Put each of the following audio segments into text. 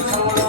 come on.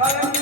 Olha aqui.